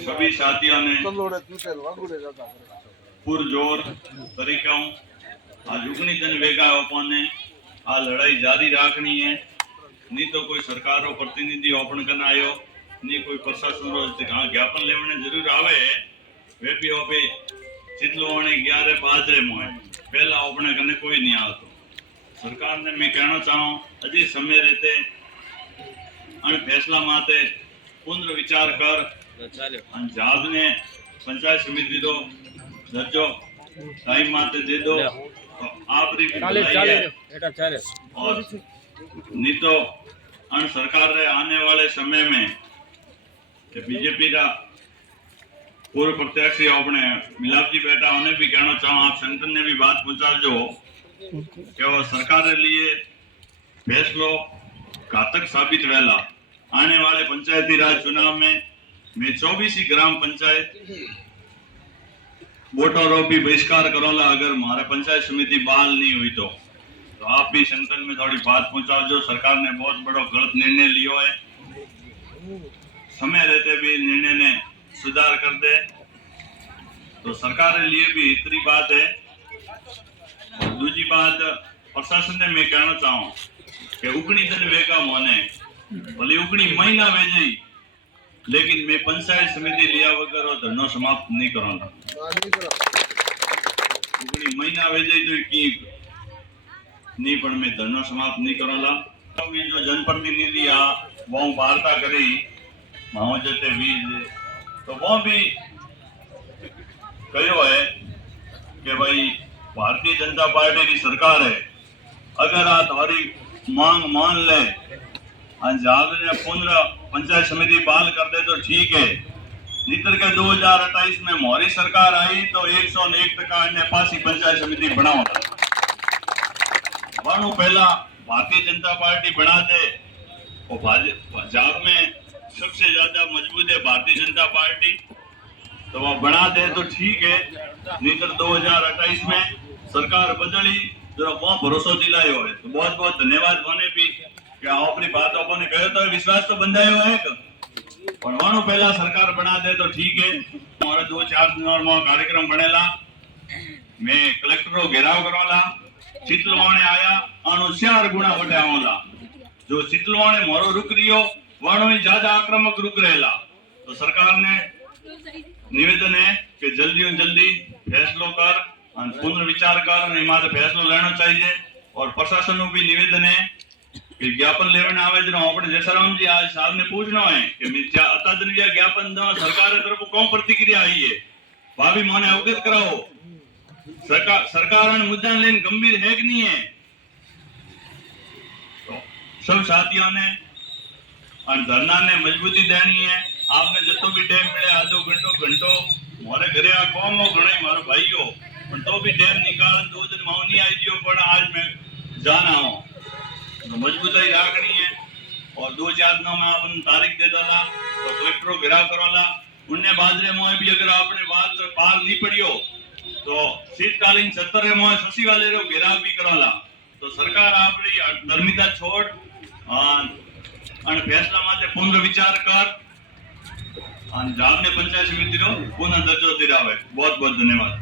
सभी साथियों ने पुरजोर तरीका आज उगनी दिन वेगा अपने आ लड़ाई जारी रखनी है। नहीं तो कोई सरकार रो प्रतिनिधि ओपन करना आयो, नहीं कोई प्रशासन रो ज्ञापन लेवने जरूर आवे। वे भी ओपे चितलवाणी 11 बाजरे मोए पहला ओपन करने कोई नहीं आवतो। सरकार ने मैं कहना चाहूं अजी समय रहते अन फैसला माते पुनर्विचार कर अन जाब ने पंचायत समिति रो दर्जो टाइम माते दे दो तो आप री और नहीं तो अन सरकार रे आने वाले समय में बीजेपी का पूर्व प्रत्याशी अपने मिलाप जी बैठा उन्हें भी कहना चाहूँ, आप संगठन ने भी बात पहुंचा जो कि वो सरकार के लिए फैसलो घातक साबित रहेला। आने वाले पंचायती राज चुनाव में मैं 24 ग्राम पंचायत वोटरों भी बहिष्कार करोला अगर हमारे पंचायत समिति बहाल नहीं हुई तो आप भी संगठन में थोड़ी बात पहुंचाओ। जो सरकार ने बहुत बड़ा गलत निर्णय लियो है, समय रहते भी निर्णय ने सुधार कर दे तो सरकार के लिए भी इतनी बात है। दूसरी बात प्रशासन ने मैं कहना चाहूँ कि उगनी दिन वेगा मोने भले उगनी महीना वेजी लेकिन मैं पंचायत समिति लिया वगैरह और धरना समाप्त नहीं करूंगा। उगनी महीना वेजी तो की नहीं पर मैं धरना समाप्त नहीं करूंगा। तो ये जो जनप्रतिनिधि आ वो वार्ता करी माओ जते भी तो वो भी कहो है कि भाई भारतीय जनता पार्टी की सरकार है, अगर आप हमारी मांग मान ले जाग ने पुनः पंचायत समिति बहाल कर दे तो ठीक है। नितर के 2028 में मोरी सरकार आई तो 101% ने पासी पंचायत समिति बनाओ वाणु पहला भारतीय जनता पार्टी बना दे और जाग में सबसे ज्यादा मजबूत है भारतीय जनता पार्टी तो वह बना दे तो ठीक है। नितर 2028 में सरकार बदली जो बहुत भरोसा दिलायो है तो बहुत बहुत धन्यवाद होने भी क्या अपनी बात अपने कहे तो विश्वास तो बंधायो है परवाणु पहला सरकार बना दे तो ठीक है। हमारे 2-4 दिन में कार्यक्रम बनेला, मैं कलेक्टर घेराव करोला, चितलवाणे आया अनु 4 गुना वटे आवला। जो चितलवाणे मोरो रुक रियो वाणो ही ज्यादा आक्रामक रुक रहेला तो सरकार ने निवेदन है कि जल्दी और जल्दी फैसलो कर पुनर्विचार कर माते फैसलो लेना चाहिए। और प्रशासन को भी निवेदन है कि ज्ञापन लेने आवे जो अपने जयसराम जी आज साहब ने पूछना है कि अतादन ज्ञापन दो सरकार की तरफ कौन प्रतिक्रिया आई है भाभी मोने अवगत कराओ। सरकार मुद्दा लेन गंभीर है कि नहीं है। तो सब साथियों ने धरना ने मजबूती देनी है। आपने जतो भी टाइम मिले आधो घंटो मोरे घरे आ कौम हो घणे मारो भाईओ पण तो भी टाइम निकाल 2 दिन मां नहीं आई दियो पण आज मैं जाना हूं तो मजबूती राखनी है। और 2-4 दिन में अपन तारीख दे डाला तो कलेक्टरो घेराव करोला उन्ने बाजरे में भी अगर आपने बात पार नहीं पड़ियो तो शीतकालीन सत्र में सचिवालय रो घेराव भी करोला तो सरकार आपरी धर्मिता छोड़ फैसला माते पुनर्विचार कर जाग ने पंचायत समिति रो पुनः दर्जो दिलावे। बहुत बहुत धन्यवाद।